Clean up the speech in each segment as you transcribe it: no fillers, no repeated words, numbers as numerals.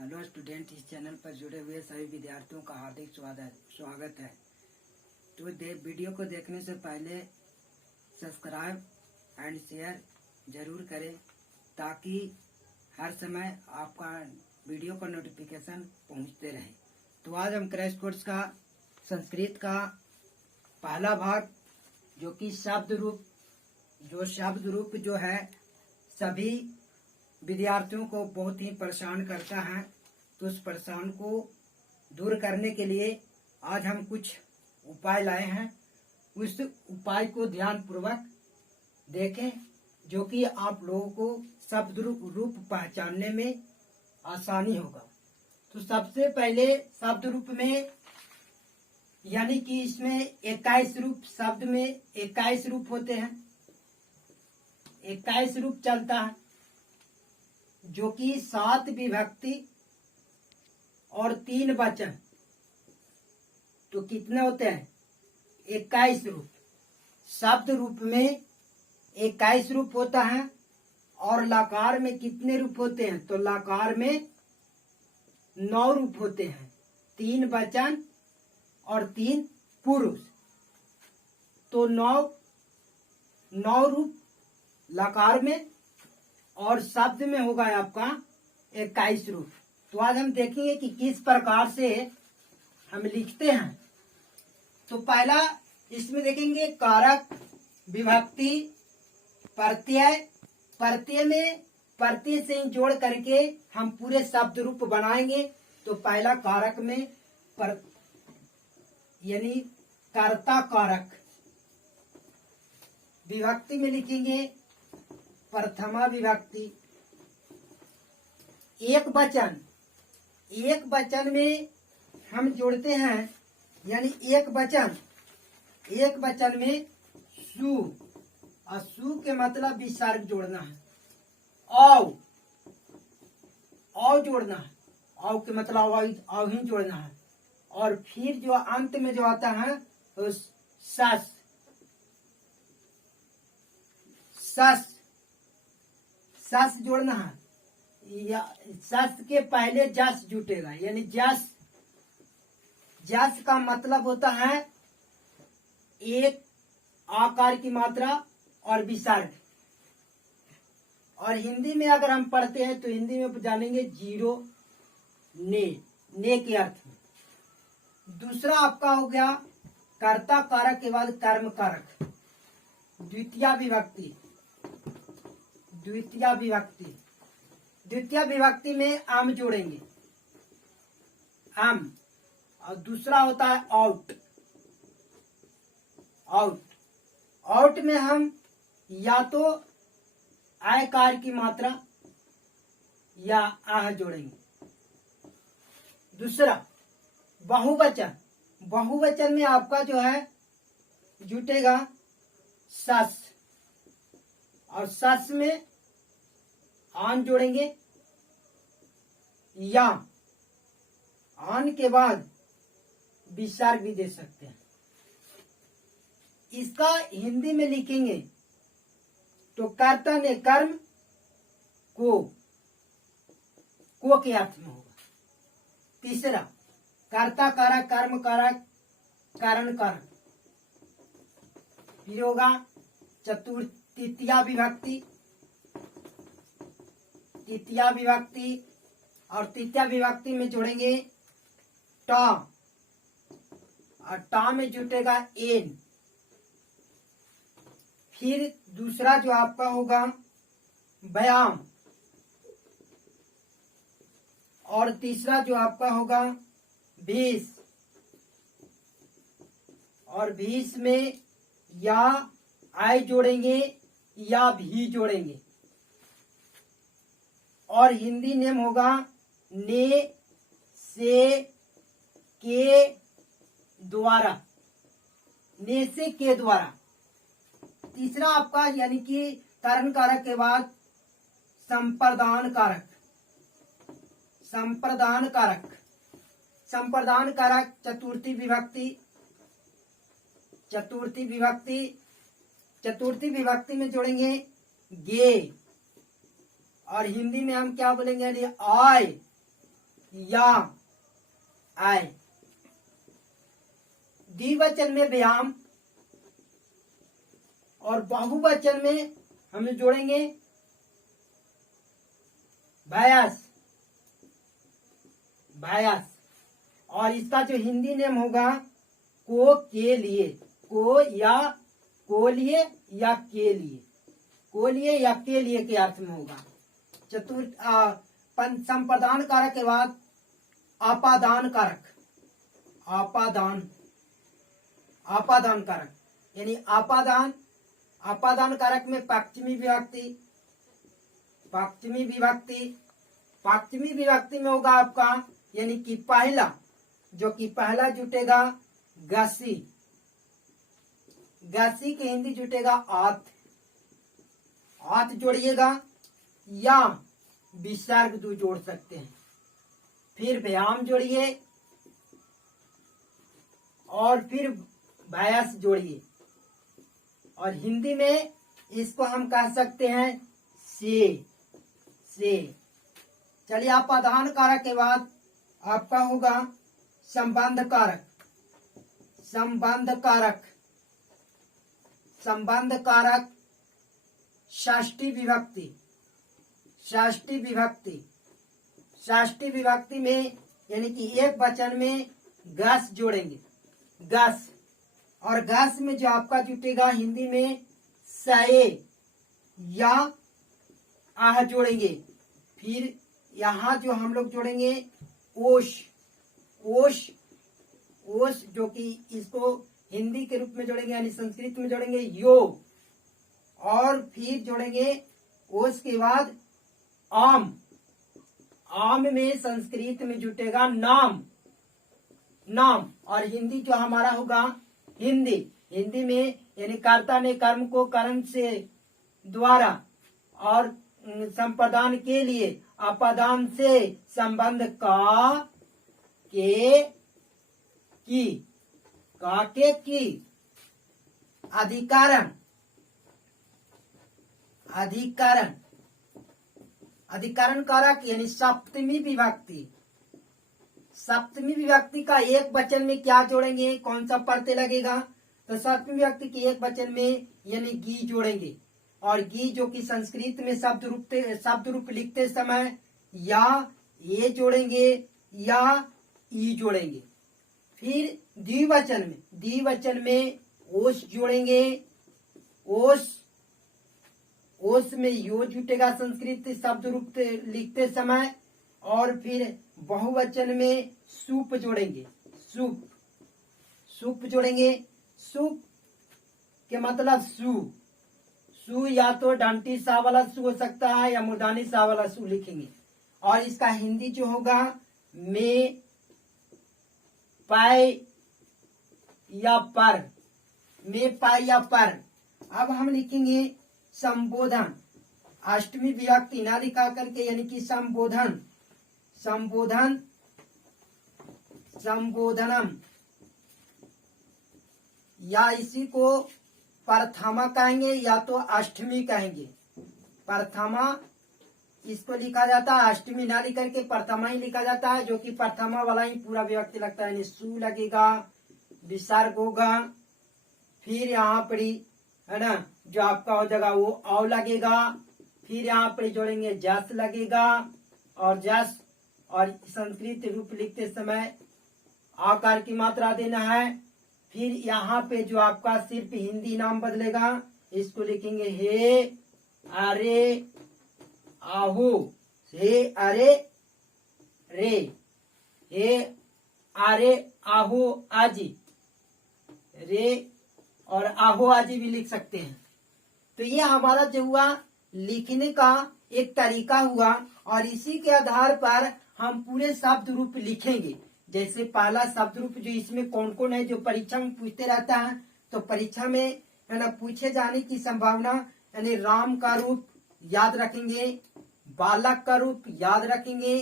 Hello student, इस channel पर जुड़े हुए सभी विद्यार्थियों का हार्दिक स्वागत है। तो वीडियो को देखने से पहले सब्सक्राइब एंड शेयर जरूर करें ताकि हर समय आपका वीडियो का नोटिफिकेशन पहुंचते रहे। तो आज हम क्रैश कोर्स का संस्कृत का पहला भाग जो कि शब्द रूप जो है सभी विद्यार्थियों को बहुत ही परेशान करता है, तो उस परेशान को दूर करने के लिए आज हम कुछ उपाय लाए हैं। उस उपाय को ध्यान पूर्वक देखें जो कि आप लोगों को शब्द रूप पहचानने में आसानी होगा। तो सबसे पहले शब्द रूप में यानी कि इसमें 21 रूप, शब्द में 21 रूप होते हैं, 21 रूप चलता है जो कि 7 विभक्ति और 3 वचन, तो कितने होते हैं 21 रूप। शब्द रूप में 21 रूप होता है और लकार में कितने रूप होते हैं, तो लकार में 9 रूप होते हैं, 3 वचन और 3 पुरुष, तो 9 रूप लकार में और शब्द में होगा आपका 21 रूप। तो आज हम देखेंगे कि किस प्रकार से हम लिखते हैं। तो पहला इसमें देखेंगे कारक, विभक्ति, प्रत्यय। प्रत्यय में प्रत्यय से जोड़ करके हम पूरे शब्द रूप बनाएंगे। तो पहला कारक में यानी कर्ता कारक। विभक्ति में लिखेंगे प्रथमा विभक्ति। एक वचन में हम जोड़ते हैं, यानी एक वचन में सु, और सु के मतलब विसर्ग जोड़ना है। औ जोड़ना है, औ के मतलब औ ही जोड़ना है। और फिर जो अंत में जो आता है तो सस जोड़ना है, या सस के पहले जस जुटेगा, यानी जस का मतलब होता है एक आकार की मात्रा और विसर्ग। और हिंदी में अगर हम पढ़ते हैं तो हिंदी में जानेंगे जीरो ने के अर्थ में। दूसरा आपका हो गया कर्ता कारक के बाद कर्म कारक। द्वितीय विभक्ति में आम जोड़ेंगे, आम। और दूसरा होता है आउट में हम या तो आयकार की मात्रा या आह जोड़ेंगे। दूसरा बहुवचन में आपका जो है जुटेगा सस, और सस में आन जोड़ेंगे, या आन के बाद विसर्ग भी दे सकते हैं। इसका हिंदी में लिखेंगे तो कर्ता ने कर्म को के अर्थ में होगा। तीसरा कर्ता कारक, कर्म कारक, कारण कारक। फिर होगा तृतीया विभक्ति, और तृतीया विभक्ति में जोड़ेंगे टा, और टा में जुटेगा एन। फिर दूसरा जो आपका होगा व्यायाम, और तीसरा जो आपका होगा भीष, और भीष में या आय जोड़ेंगे या भी जोड़ेंगे। और हिंदी नेम होगा ने से के द्वारा, ने से के द्वारा। तीसरा आपका यानी कि कारण कारक के बाद संप्रदान कारक। चतुर्थी विभक्ति में जोड़ेंगे गे, और हिंदी में हम क्या बोलेंगे, आय। या आय। द्विवचन में व्यायाम और बहुवचन में हम जोड़ेंगे भयास, भयास। और इसका जो हिंदी नेम होगा को के लिए, को या को लिए या के लिए, को लिए या के लिए के अर्थ में होगा। चतुर्थ संप्रदान कारक के बाद आपादान कारक, आपादान, आपादान कारक यानी आपादान, आपादान कारक में पश्चिमी विभक्ति, पश्चिमी विभक्ति, पश्चिमी विभक्ति में होगा आपका यानी कि पहला, जो कि पहला जुटेगा गसी, गसी के हिंदी जुटेगा आत, आत जोड़िएगा या विसर्ग दो जोड़ सकते हैं। फिर व्यायाम जोड़िए और फिर भयास जोड़िए और हिंदी में इसको हम कह सकते हैं से। चलिए आपादान कारक के बाद आपका होगा संबंध कारक, संबंध कारक, संबंध कारक षष्ठी विभक्ति, षष्ठी विभक्ति, षष्ठी विभक्ति में यानी कि एक वचन में गस जोड़ेंगे, गस। और गस में जो आपका जुटेगा हिंदी में सए या आह जोड़ेंगे। फिर यहाँ जो हम लोग जोड़ेंगे ओश, ओश, ओश जो कि इसको हिंदी के रूप में जोड़ेंगे यानी संस्कृत में जोड़ेंगे यो। और फिर जोड़ेंगे ओश के बाद आम, आम में संस्कृत में जुटेगा नाम, नाम। और हिंदी जो हमारा होगा हिंदी, हिंदी में यानी कर्ता ने कर्म को कर्म से द्वारा और संप्रदान के लिए अपादान से संबंध का के की, का के की, अधिकारण, अधिकारण, अधिकरण कारक यानी सप्तमी विभक्ति, सप्तमी विभक्ति का एक वचन में क्या जोड़ेंगे, कौन सा प्रत्यय लगेगा, तो सप्तमी विभक्ति के एक वचन में यानी गी जोड़ेंगे। और गी जो कि संस्कृत में शब्द रूप लिखते समय या ये जोड़ेंगे या ई जोड़ेंगे। फिर द्विवचन में, द्विवचन में ओस जोड़ेंगे, ओस, ओस में यो जुटेगा संस्कृत शब्द रूप लिखते समय। और फिर बहुवचन में सूप जोड़ेंगे, सूप, सूप जोड़ेंगे। सूप के मतलब सू, सू या तो डंटी सा वाला सू हो सकता है या मुर्दानी सा वाला सू लिखेंगे। और इसका हिंदी जो होगा में पाए या पर, में पाए या पर। अब हम लिखेंगे संबोधन, अष्टमी विभक्ति ना लिखा करके यानी कि संबोधन, संबोधन, संबोधनम, या इसी को प्रथमा कहेंगे या तो अष्टमी कहेंगे। प्रथमा इसको लिखा जाता है, अष्टमी ना लिख करके प्रथमा ही लिखा जाता है, जो कि प्रथमा वाला ही पूरा विभक्ति लगता है। सु लगेगा, विसर्ग होगा, फिर यहाँ पर है ना जो आपका हो जाएगा वो औ लगेगा, फिर यहाँ पर जोड़ेंगे जस लगेगा और जस। और संस्कृत रूप लिखते समय आकार की मात्रा देना है। फिर यहाँ पे जो आपका सिर्फ हिंदी नाम बदलेगा, इसको लिखेंगे हे अरे आहू, हे अरे रे, हे अरे आहू आजी, रे और आहू आजी भी लिख सकते हैं। तो ये हमारा जो हुआ लिखने का एक तरीका हुआ और इसी के आधार पर हम पूरे शब्द रूप लिखेंगे। जैसे पहला शब्द रूप जो इसमें कौन कौन है जो परीक्षा में पूछते रहता है, तो परीक्षा में है ना पूछे जाने की संभावना, यानी राम का रूप याद रखेंगे, बालक का रूप याद रखेंगे,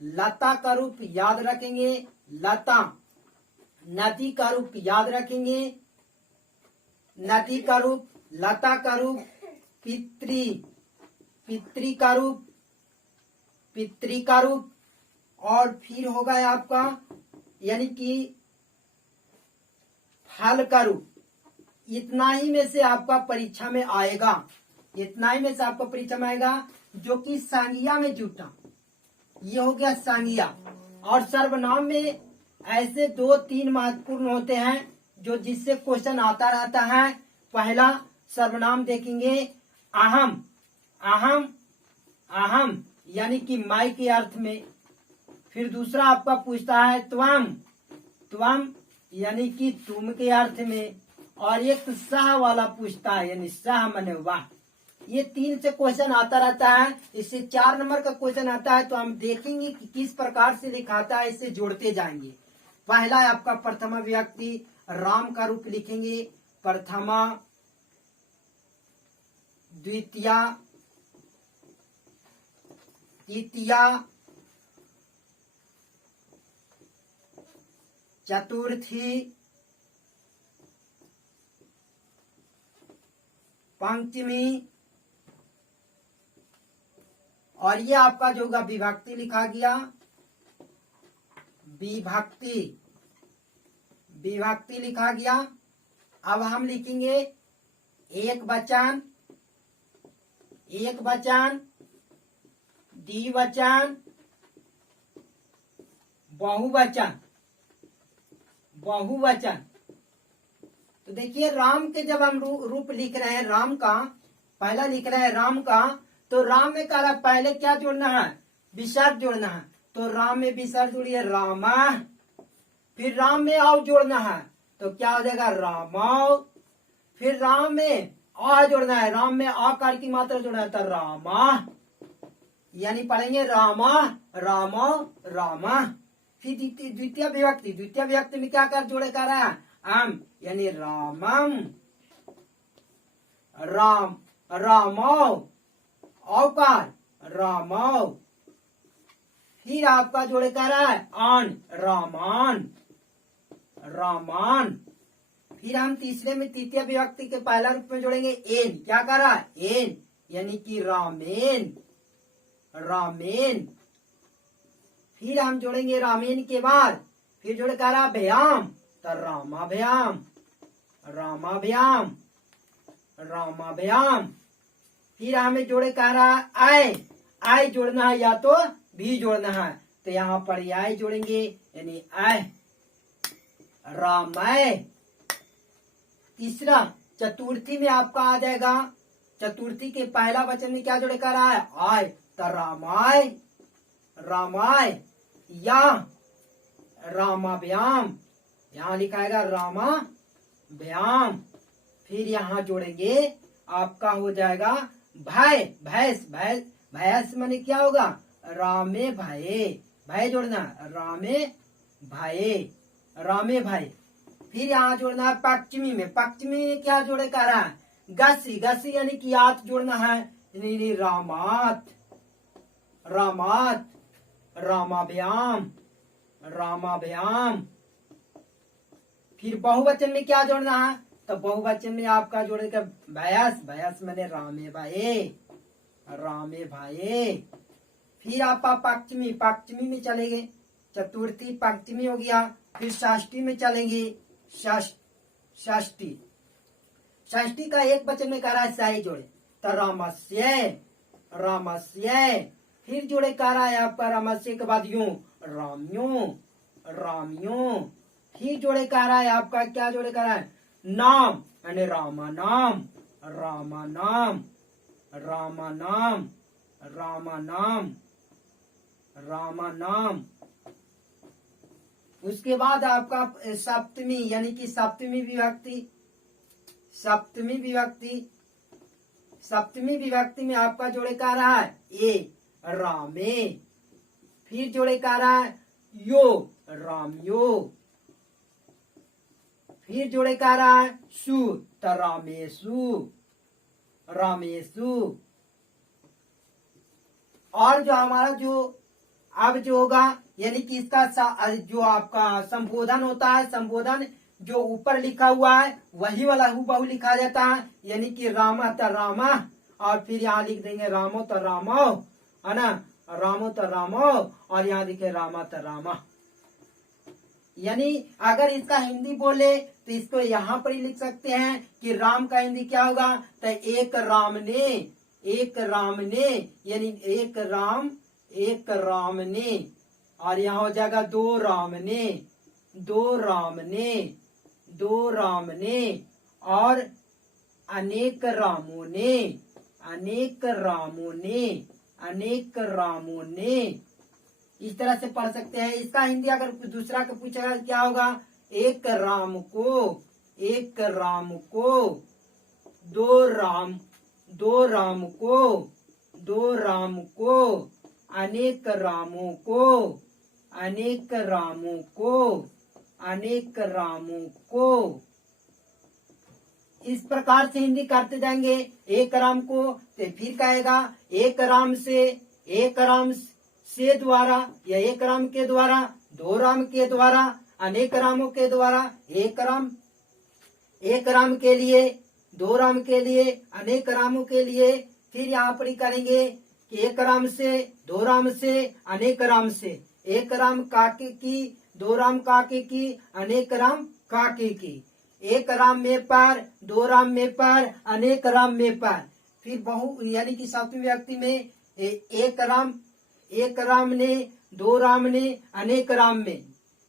लता का रूप याद रखेंगे, लता, नदी का रूप याद रखेंगे, नदी का रूप, लता का रूप, पितृ, पितृ का रूप, पितृ का रूप, और फिर होगा आपका यानी कि फल का रूप। इतना ही में से आपका परीक्षा में आएगा, इतना ही में से आपका परीक्षा में आएगा जो कि सांगिया में जुटा। ये हो गया सांगिया। और सर्वनाम में ऐसे 2-3 महत्वपूर्ण होते हैं जो जिससे क्वेश्चन आता रहता है। पहला सर्वनाम देखेंगे अहम। अहम अहम यानी कि मैं के अर्थ में। फिर दूसरा आपका पूछता है त्वम। त्वम यानी कि तुम के अर्थ में। और एक सह वाला पूछता है यानी सह माने वाह। ये 3 से क्वेश्चन आता रहता है। इससे 4 नंबर का क्वेश्चन आता है तो हम देखेंगे कि किस प्रकार से लिखाता है, इसे जोड़ते जाएंगे। पहला है आपका प्रथमा विभक्ति, राम का रूप लिखेंगे प्रथमा, द्वितीया, तृतीया, चतुर्थी, पंचमी, और ये आपका जो होगा विभक्ति लिखा गया विभक्ति। विभक्ति लिखा गया। अब हम लिखेंगे एक वचन, एक वचन, द्विवचन, बहुवचन। बहुवचन तो देखिए राम के जब हम रूप लिख रहे हैं, राम का पहला लिख रहे हैं राम का, तो राम में कह रहा पहले क्या जोड़ना है, विसर्ग जोड़ना है। तो राम में विसर्ग जोड़िए रामा। फिर राम में आव जोड़ना है तो क्या हो जाएगा रामाव। फिर राम में आ जोड़ना है, राम में आकार की मात्रा जोड़ना है तो रामा, यानी पढ़ेंगे रामा रामा रामा। फिर द्वितीय विभक्ति, द्वितीय विभक्ति में क्या कर जोड़े कर रहा है आम, यानी रामम। राम रामो औकार रामो। फिर आपका जोड़े कर रहा है आन, रामान रामान। फिर हम तीसरे में तृतीय विभक्ति के पहला रूप में जोड़ेंगे एन, क्या कर रहा है एन, यानी कि रामेन रामेन। फिर हम जोड़ेंगे रामेन के बाद फिर जोड़े कर रहा भयाम तो रामाभ्याम रामाभ्याम रामाभ्याम। फिर हमें जोड़े कह रहा आय, आय जोड़ना है या तो भी जोड़ना है तो यहाँ पर आय जोड़ेंगे यानी आय रामाय। तीसरा चतुर्थी में आपका आ जाएगा, चतुर्थी के पहला वचन में क्या जोड़े कर रहा है आय तो रामाय रामाय या रामाभ्याम, यहाँ लिखाएगा रामाभ्याम। फिर यहाँ जोड़ेंगे आपका हो जाएगा भय, भैंस भैंस भैंस माने क्या होगा रामे भये, भय जोड़ना रामे भये रामे भय। फिर यहाँ जोड़ना है पश्चिमी में, पश्चिमी में क्या जोड़े का रहा है गसी, गसी यानी कि आत जोड़ना है यानी रामात रामात रामाभ्याम रामाभ्याम। फिर बहुवचन में क्या जोड़ना है तो बहुवचन में आपका जोड़ेगा भयस, भयस मैंने रामे भाई रामे भाई। फिर आपका पश्चिमी, पश्चिमी में चलेंगे, चतुर्थी पश्चिमी हो गया। फिर षष्ठी में चलेंगे, षष्ठी, षष्ठी का एक वचन में कह रहा है साई जोड़े तो रामस्य रामस्य। फिर जोड़े कह रहा है आपका रामस्य के बाद यूं राम्यो राम्यो। फिर जोड़े कह रहा है आपका क्या जोड़े कह रहा है नाम यानी रामा नाम रामा नाम रामा नाम रामा नाम रामा नाम। उसके बाद आपका सप्तमी यानी कि सप्तमी विभक्ति, सप्तमी विभक्ति, सप्तमी विभक्ति में आपका जोड़े का रहा है ए रामे। फिर जोड़े का रहा है यो रामयो। फिर जोड़े का रहा है सु तो रामेशु रामेशु। और जो हमारा जो अब जो होगा यानी कि इसका जो आपका संबोधन होता है, संबोधन जो ऊपर लिखा हुआ है वही वाला हूबहू लिखा जाता है यानी कि रामा तो रामा। और फिर यहाँ लिख देंगे रामो तो रामो है ना, रामो तो रामो। और और यहाँ लिखे रामा तो रामा। यानी अगर इसका हिंदी बोले तो इसको यहाँ पर ही लिख सकते हैं कि राम का हिंदी क्या होगा, तो एक राम ने, एक राम ने, यानी एक राम ने। और यहाँ हो जाएगा दो राम ने, दो राम ने, दो राम ने। और अनेक रामों ने, अनेक रामों ने, अनेक रामों ने। इस तरह से पढ़ सकते हैं। इसका हिंदी अगर दूसरा को पूछेगा क्या होगा, एक राम को, एक राम को, दो राम, दो राम को, दो राम को, अनेक रामों को, अनेक रामों को, अनेक रामों को। इस प्रकार से हिंदी करते जाएंगे। एक राम को तो फिर कहेगा एक राम से, एक राम से द्वारा, या एक राम के द्वारा, दो राम के द्वारा, अनेक रामों के द्वारा, एक राम, एक राम के लिए, दो राम के लिए, अनेक रामों के लिए। फिर यहाँ पर करेंगे कि एक राम से, दो राम से, अनेक राम से, एक राम काके की, दो राम काके की, अनेक राम काके की। एक राम में पर, दो राम में पर, अनेक राम में पर। फिर बहु यानी कि सप्तमी व्यक्ति में एक राम, एक राम ने, दो राम ने, अनेक राम में,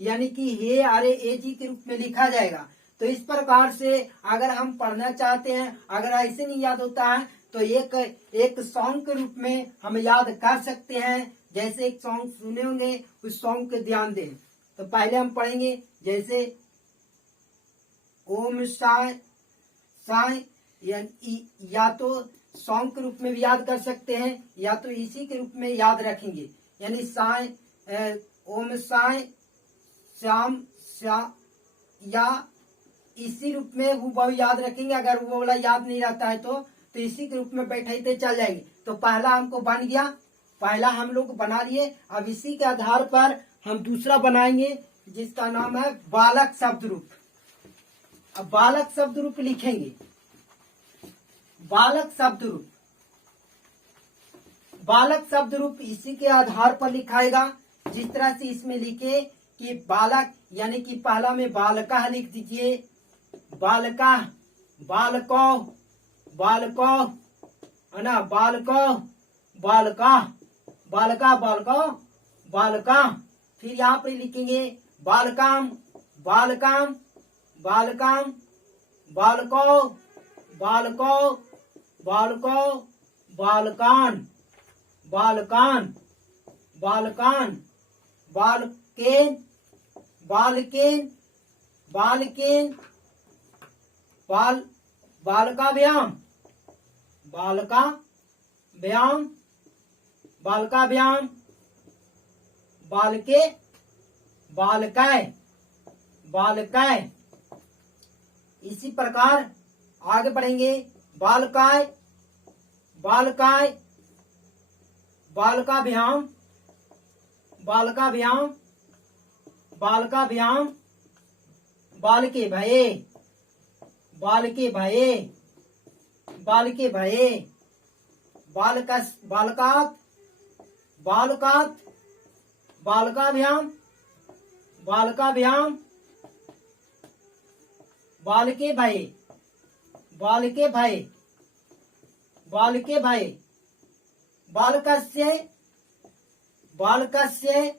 यानी कि हे अरे ए जी के रूप में लिखा जाएगा। तो इस प्रकार से अगर हम पढ़ना चाहते हैं, अगर ऐसे नहीं याद होता है तो एक सॉन्ग के रूप में हम याद कर सकते हैं। जैसे एक सॉन्ग सुने होंगे, उस सॉन्ग के ध्यान दें। तो पहले हम पढ़ेंगे जैसे ओम साय साय, या तो सॉन्ग के रूप में भी याद कर सकते हैं, या तो इसी के रूप में याद रखेंगे। यानी साय, ओम साय श्याम श्या, या इसी रूप में वो याद रखेंगे। अगर वो वाला याद नहीं रहता है तो इसी के रूप में बैठे चल जाएंगे। तो पहला हमको बन गया, पहला हम लोग बना लिए। अब इसी के आधार पर हम दूसरा बनाएंगे जिसका नाम है बालक शब्द रूप। अब बालक शब्द रूप लिखेंगे, बालक शब्द रूप, बालक शब्द रूप इसी के आधार पर लिखाएगा। जिस तरह से इसमें लिखे कि बालक, यानी कि पहला में बालका लिख दीजिए, बालका, बालको, बालको, है ना, बालको, बालका, बालका, बालको, बालका। फिर यहाँ पर लिखेंगे बालकाम, बालकाम, बालकाम, बालको, बालको, बालको, बालकान, बालकान, बालकान, बालकेन, बालकेन, बालकेन, बाल, बालका व्यायाम, बालका व्यायाम, बालका व्यायाम, बालके, बालकाय, बालकाय। इसी प्रकार आगे बढ़ेंगे। बालकाय, बालकाय, बालका व्यायाम, बालका व्यायाम, बालका व्यायाम, बालके भये, बालके भये, बालके भये, बालकस, बालकात, बालकात, बालका व्यायाम, बालका व्यायाम, बालके भये, बालके भये, बालके भये, बालकस्य, बालकस्य,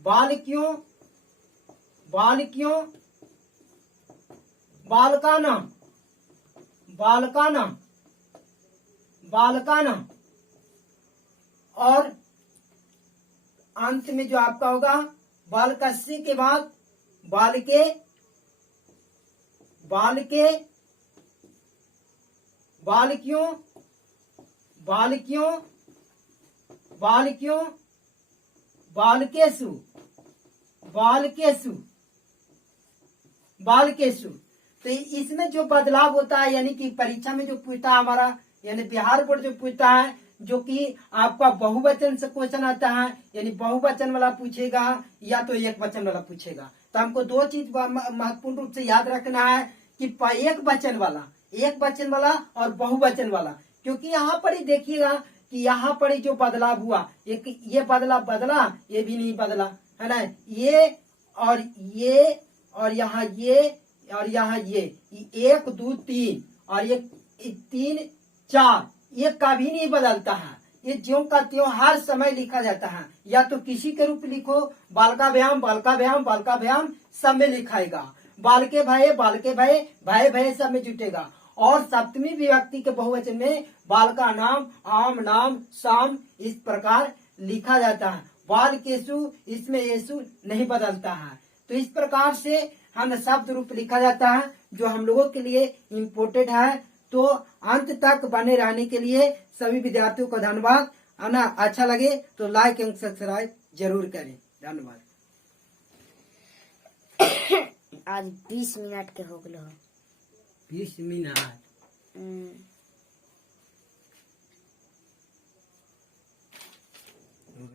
बालक्यों, बालक्यों, बालकाना, बालकाना, बालकाना। और अंत में जो आपका होगा बालकस्य के बाद बालके, बालके, बालक्यों, बालक्यों, बालक्यों, बालकेशु, बालकेशु, बालकेशु। तो इसमें जो बदलाव होता है, यानी कि परीक्षा में जो पूछता है हमारा, यानी बिहार बोर्ड जो पूछता है, जो कि आपका बहुवचन से क्वेश्चन आता है, यानी बहुवचन वाला पूछेगा या तो एक वचन वाला पूछेगा। तो हमको दो चीज महत्वपूर्ण रूप से याद रखना है कि एक वचन वाला, एक वचन वाला और बहुवचन वाला। क्योंकि यहाँ पर ही देखिएगा कि यहाँ पर जो बदलाव हुआ, एक ये बदलाव बदला, ये भी नहीं बदला, है ना। ये और यहाँ ये और यहाँ ये 1 2 3 और ये 3 4, ये कभी नहीं बदलता है। ये ज्यों का त्यों हर समय लिखा जाता है। या तो किसी के रूप लिखो, बालकाभ्याम बालकाभ्याम बालकाभ्याम सब में लिखाएगा, बालके भय भय भय सब में जुटेगा। और सप्तमी विभक्ति के बहुवचन में बालका नाम आम नाम साम इस प्रकार लिखा जाता है। बाल केसु, इसमें येसु नहीं बदलता है। तो इस प्रकार से हम शब्द रूप लिखा जाता है, जो हम लोगों के लिए इम्पोर्टेंट है। तो अंत तक बने रहने के लिए सभी विद्यार्थियों को धन्यवाद। ना अच्छा लगे तो लाइक एंड सब्सक्राइब जरूर करें। धन्यवाद। आज 20 मिनट के हो गए। 20 मिनट